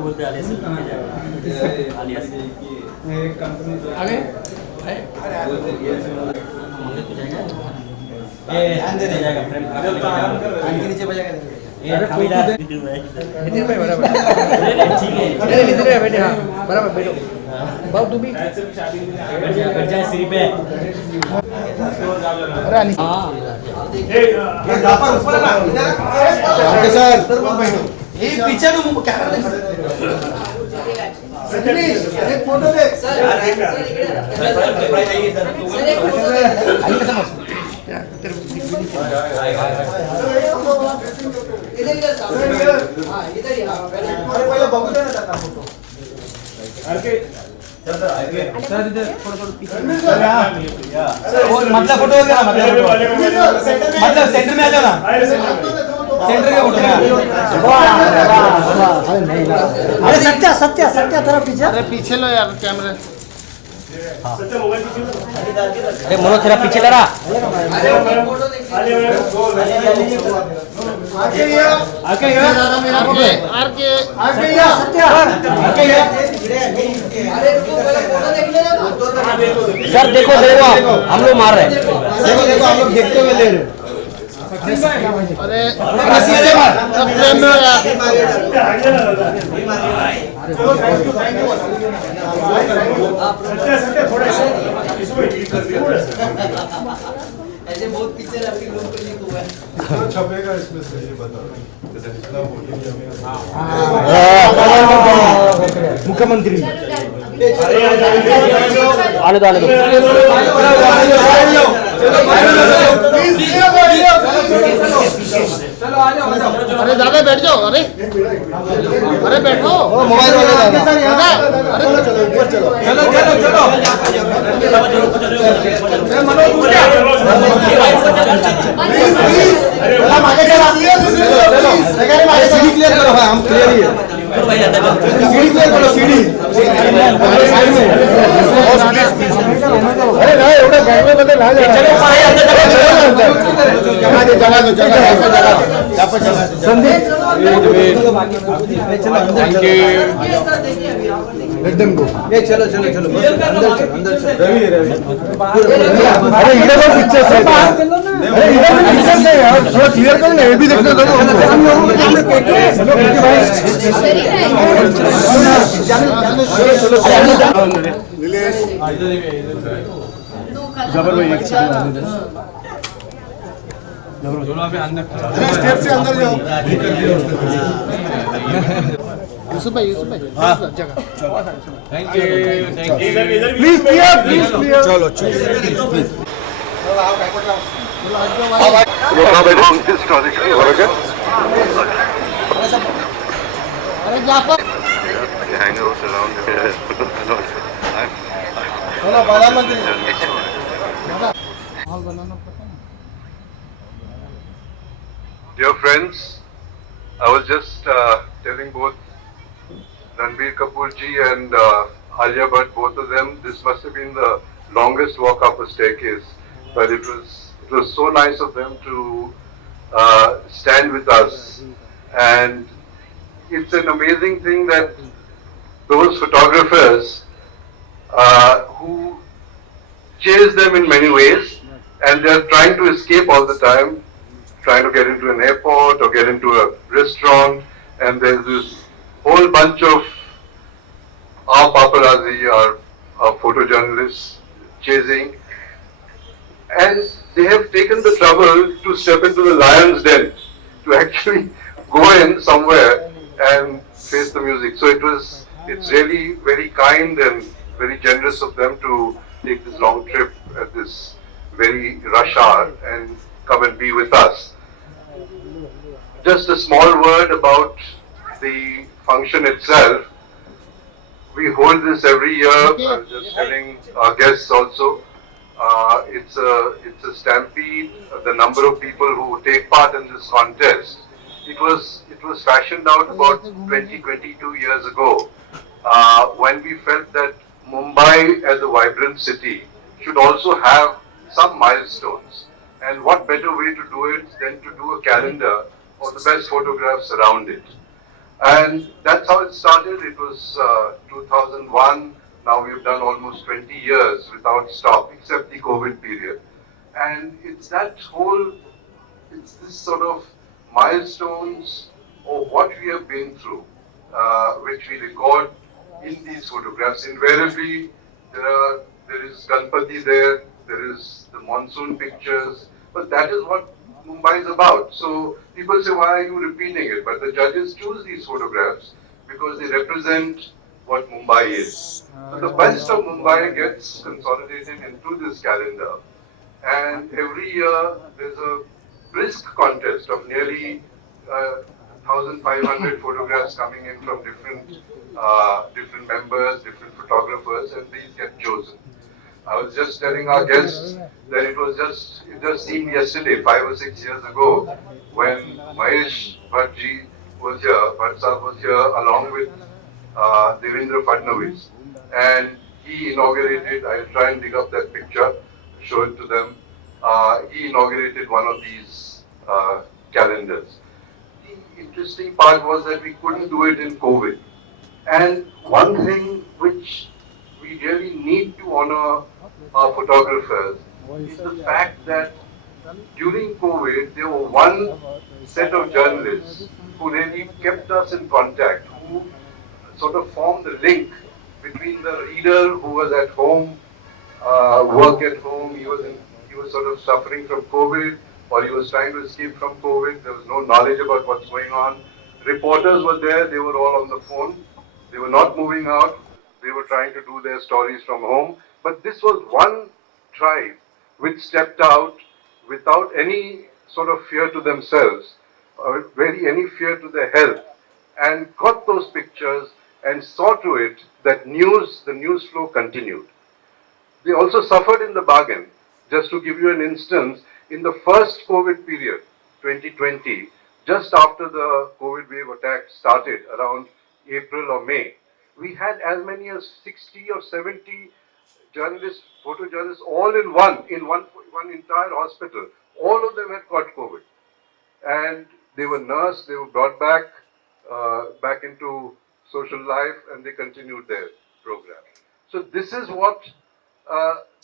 बोलते आलिया से आलिया से एक कंपनी आगे मंदिर को जाएगा ये ध्यान दे जाएगा फ्रेम के नीचे बजाएगा ये कविता इधर पे बराबर ठीक है इधर बैठे हां बराबर बैठो बाबू तू भी बैठ जा सीढ़ी पे अरे हां ये जा पर ऊपर ना इधर ओके सर मत बैठो ये पीछे तो मुंह कैमरा सतीश एक फोटो दे सर इकडे सर आइए सर आइए कसं बस इधर हां इधर ही हां अरे पहिला बघू दे ना त्याचा फोटो अरे सर आगे सर इधर थोड़ा पीछे सर यहां वो मतलब फोटो हो गया मतलब सेंटर में आ जाओ ना सेंटर का फोटो अरे सत्या सत्या सत्या थोड़ा पीछे अरे पीछे लो यार कैमरा सत्या मोबाइल पीछे अरे मोनो तेरा पीछे लड़ा आगे ये दादा मेरा फोटो आगे सत्या आगे ये अरे रुको पहले फोटो देख ले ना सर देखो देखो हम लोग मार रहे हैं देखो देखो हम लोग देखते हुए ले रहे अरे सीधे मार सब फ्रेम में यार सत्या थोड़ा सा इसमें क्लिक कर दिया ऐसे बहुत पिक्चर आपके लोग को लिखा हुआ है तो छपेगा इसमें से ये बताओ जैसे कितना मुख्यमंत्री आने दो अरे दादा बैठ जाओ अरे अरे बैठो मोबाइल वाले दादा अरे चलो ऊपर चलो चलो चलो चलो मनोज उठ जा अरे आगे चला सीढ़ी क्लियर करो भाई हम क्लियर ही है सीढ़ी क्लियर करो सीढ़ी अरे ना एवढा गँगवे मध्ये ना जगा दो Sandeep thank you Let them go. ये चलो चलो चलो बस अंदर चलो रवि रवि अरे इधर को पिक्चर से अरे इधर से पिक्चर से यार थोड़ा क्लियर कर ना ये भी देखने दो नीलेश जबर भाई एक स्टेप से अंदर जाओ यूसुफ भाई जगह थैंक यू प्लीज क्लियर चलो अरे Jafar hang out around here. चलो प्रधानमंत्री हाल बनाना पड़ता है Dear friends, I was just telling both Ranbir Kapoor ji and Alia Bhatt, both of them, this must have been the longest walk up a staircase. But it was so nice of them to stand with us. And it's an amazing thing that those photographers who chase them in many ways, and they're trying to escape all the time, trying to get into an airport or get into a restaurant, and there's this whole bunch of our paparazzi, our photojournalists chasing, and they have taken the trouble to step into the lion's den, to actually go in somewhere and face the music. So it's really very kind and very generous of them to take this long trip at this very rush hour and come and be with us. Just a small word about the function itself. We hold this every year. I'm just telling our guests also. It's a stampede. The number of people who take part in this contest. It was fashioned out about 22 years ago, when we felt that Mumbai as a vibrant city should also have some milestones. And what better way to do it than to do a calendar of the best photographs around it. And that's how it started. It was 2001. Now we've done almost 20 years without stop, except the COVID period. And it's this sort of milestones of what we have been through, which we record in these photographs. Invariably, there is Ganpati there is the monsoon pictures, but that is what Mumbai is about. So people say, why are you repeating it? But the judges choose these photographs because they represent what Mumbai is. So the best of Mumbai gets consolidated into this calendar. And every year there's a brisk contest of nearly 1,500 photographs coming in from different members, different photographers, and these get chosen. I was just telling our guests that it just seemed yesterday, 5 or 6 years ago, when Mahesh Bhatt was here along with Devendra Fadnavis, and he inaugurated, I'll try and dig up that picture, show it to them, he inaugurated one of these calendars. The interesting part was that we couldn't do it in COVID. And one thing which we really need to honor our photographers is the fact that during COVID, there were one set of journalists who really kept us in contact, who sort of formed the link between the reader who was at home, work at home, he was sort of suffering from COVID, or he was trying to escape from COVID, there was no knowledge about what's going on. Reporters were there, they were all on the phone, they were not moving out, they were trying to do their stories from home. But this was one tribe which stepped out without any sort of fear to themselves, or any fear to their health, and got those pictures and saw to it that the news flow continued. They also suffered in the bargain. Just to give you an instance, in the first COVID period, 2020, just after the COVID wave attack started around April or May, we had as many as 60 or 70 journalists, photojournalists, all in one entire hospital. All of them had got COVID. And they were nursed, they were brought back into social life, and they continued there. program. So this is what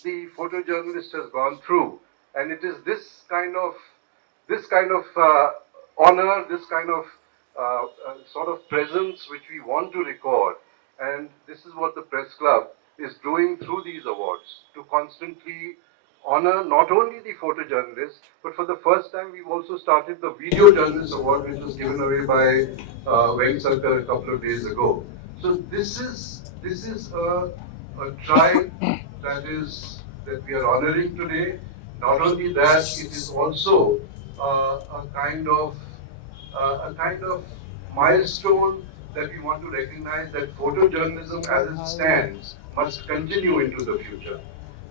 the photojournalist has gone through, and it is this kind of honor, this kind of sort of presence which we want to record, and this is what the press club is doing through these awards, to constantly honor not only the photojournalists, but for the first time we've also started the video journalist award, which was given away by Venk Sarkar a couple of days ago. So this is a tribe that we are honoring today. Not only that, it is also a kind of milestone that we want to recognize, that photojournalism as it stands must continue into the future.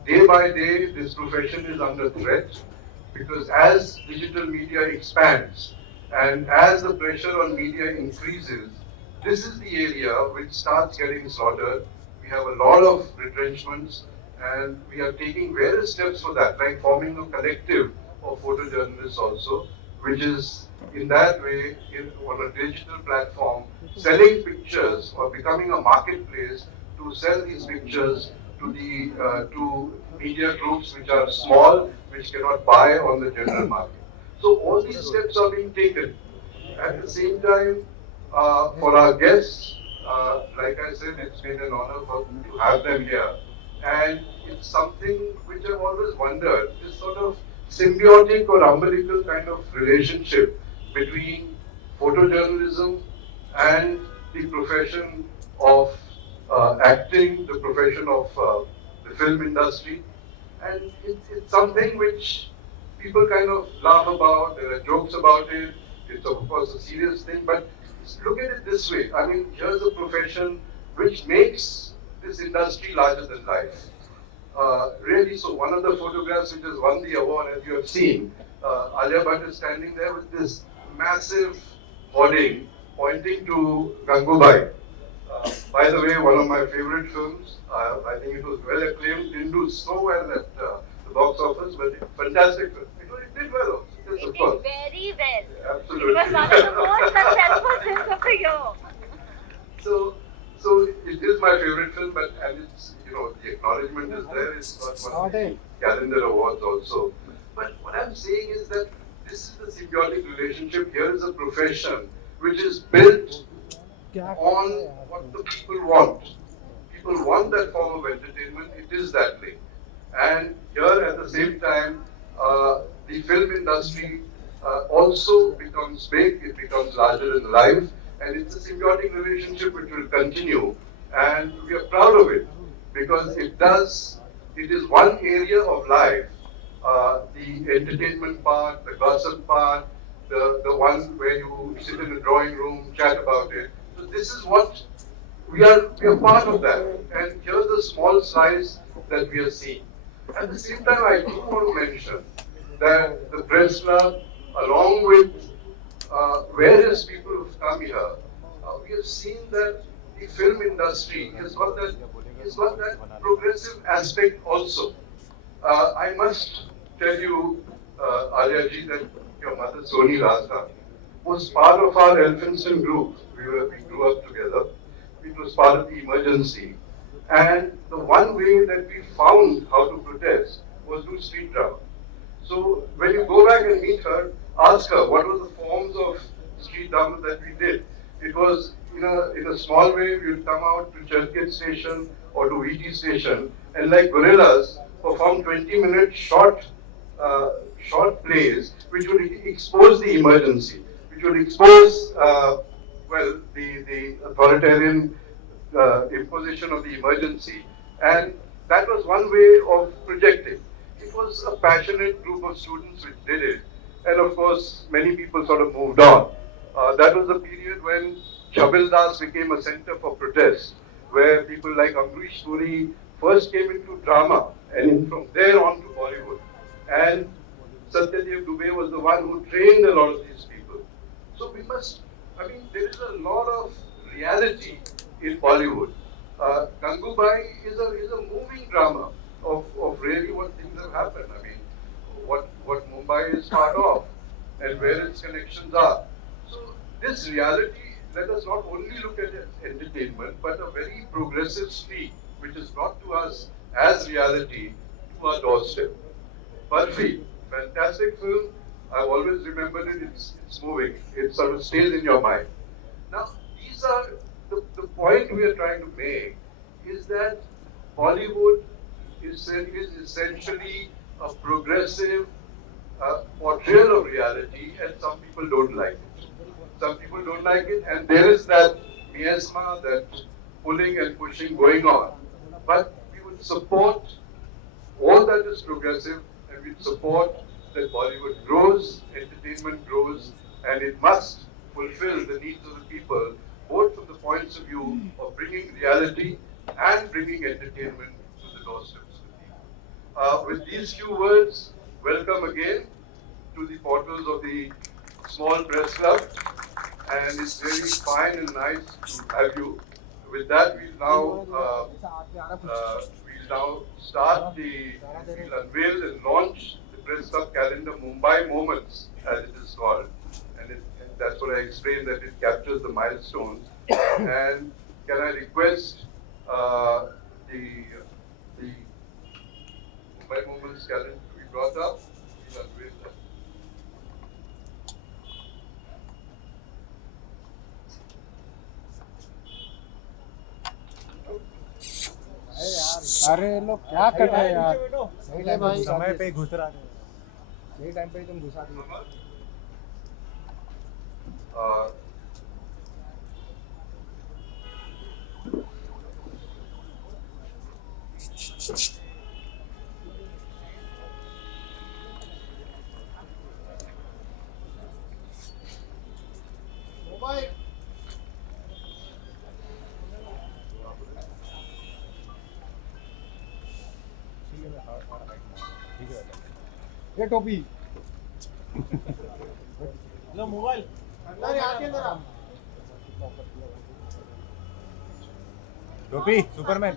Day by day, this profession is under threat, because as digital media expands and as the pressure on media increases, this is the area which starts getting slaughtered. We have a lot of retrenchments, and we are taking various steps for that, like forming a collective of photojournalists also, which is in that way, on a digital platform, selling pictures or becoming a marketplace to sell these pictures to the to media groups which are small, which cannot buy on the general market. So all these steps are being taken. At the same time, for our guests, like I said, it's been an honor to have them here. And it's something which I've always wondered, this sort of symbiotic or umbilical kind of relationship between photojournalism and the profession of acting, the profession of the film industry. And it's something which people kind of laugh about, there are jokes about it, it's of course a serious thing, but look at it this way. I mean, here's a profession which makes this industry larger than life. Really, so one of the photographs which has won the award, as you have seen, Alia is standing there with this massive hoarding pointing to Gangubai. By the way, one of my favorite films. I think it was well acclaimed. Didn't do so well at the box office, but fantastic film. It did well also. Yes, it of course. did very well. Absolutely. It was one of the most successful films of the year. So it is my favorite film, and it's, the acknowledgement is there. It's got one of the Calendar Awards also. But what I'm saying is that this is the symbiotic relationship. Here is a profession which is built on what the people want. People want that form of entertainment. It is that way. And here at the same time, the film industry also becomes big. It becomes larger than life. And it's a symbiotic relationship which will continue, and we are proud of it, because it is one area of life, the entertainment part, the gossip part, the one where you sit in a drawing room, chat about it. So this is what we are part of that, and here's the small slice that we are seeing. At the same time, I do want to mention that the press club, along with various people who've come here, we have seen that the film industry has got that progressive aspect also. I must tell you, Alia ji, that your mother Soni Rasa was part of our Elphinstone group. We grew up together. It was part of the emergency. And the one way that we found how to protest was do street drama. So when you go back and meet her, ask her what were the forms of street drama that we did. It was in a small way. We would come out to Churchgate station or to VT station, and like gorillas perform 20-minute short plays, which would expose the emergency, which would expose the authoritarian imposition of the emergency, and that was one way of projecting. It was a passionate group of students which did it, and of course many people sort of moved on. That was the period when Chabildas became a center for protest, where people like Amrish Puri first came into drama, and from there on to Bollywood. And Satyadev Dubey was the one who trained a lot of these people. So there is a lot of reality in Bollywood. Gangubai is a moving drama of really what things have happened. I mean, what Mumbai is part of and where its connections are. So this reality let us not only look at it as entertainment, but a very progressive streak, which is brought to us as reality to our doorstep. Barfi, fantastic film. I've always remembered it. It's moving. It sort of stays in your mind. Now, these are the point we are trying to make is that Bollywood is essentially a progressive portrayal of reality, and some people don't like it. Some people don't like it, and there is that miasma, that pulling and pushing going on. But we would support all that is progressive, and we support that Bollywood grows, entertainment grows, and it must fulfill the needs of the people, both from the points of view of bringing reality and bringing entertainment to the doorsteps of the people. With these few words, welcome again to the portals of the small press club, and it's really fine and nice to have you. With that, we'll now we'll unveil and launch the press club Calendar-Mumbai Moments, as it is called, and that's what I explained, that it captures the milestones. And can I request the Mumbai Moments calendar to be brought up? We'll unveil that. अरे लोग क्या कर रहे हैं यार? सही time भाई, समय पे घुस रहा है। सही टाइम पे ही तुम घुसा दिए। मोबाइल ये टोपी लो मोबाइल अंदर आके अंदर आ टोपी Superman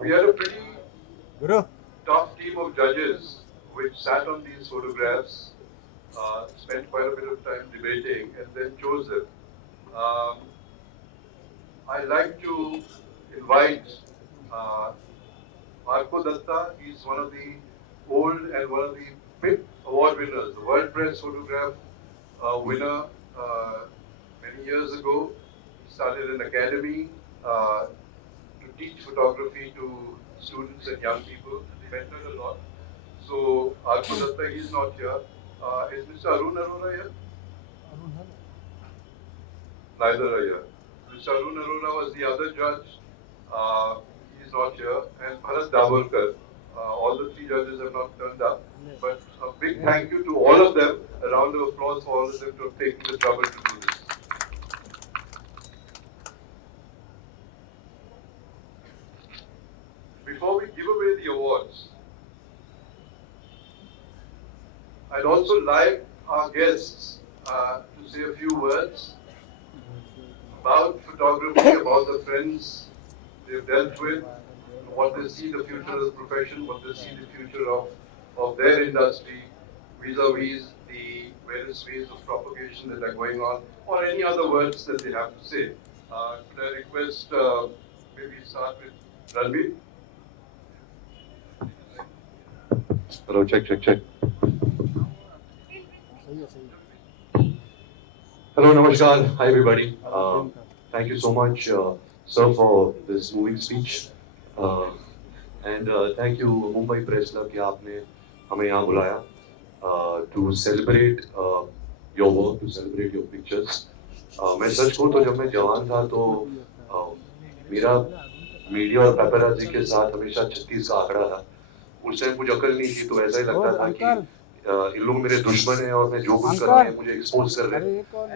We had a pretty Guru tough team of judges which sat on these photographs, spent quite a bit of time debating, and then chose them. I'd like to invite Marco Datta. He's one of the old and one of the big award winners, the World Press Photograph winner many years ago. He started an academy to teach photography to students and young people. He mentored a lot. So Marco Datta, he's not here. Is Mr. Arun Arora here? Neither are here. Mr. Arun Arora was the other judge. He's not here. And Bharat Davarkar. All the three judges have not turned up. But a big thank you to all of them. A round of applause for all of them to have taken the trouble to do this. Before we give away the awards, I'd also like our guests to say a few words about photography, about the friends they've dealt with, what they see the future of the profession, what they see the future of their industry vis-a-vis the various ways of propagation that are going on, or any other words that they have to say. Could I request maybe start with Ranbir? Hello, check. Hello, namaskar. Hi, everybody. Thank you so much, sir, for this moving speech. And thank you, Mumbai Press Club, कि आपने हमें यहाँ बुलाया to celebrate your work, to celebrate your pictures. मैं सच कहूँ तो जब मैं जवान था तो मेरा मीडिया और पेपराजी के साथ हमेशा 36 का आंकड़ा था। उस टाइम कुछ अकल नहीं थी, तो ऐसा ही लगता था कि इन लोग मेरे दुश्मन हैं और मैं जो कुछ कर रहा हूँ मुझे एक्सपोज कर रहे हैं।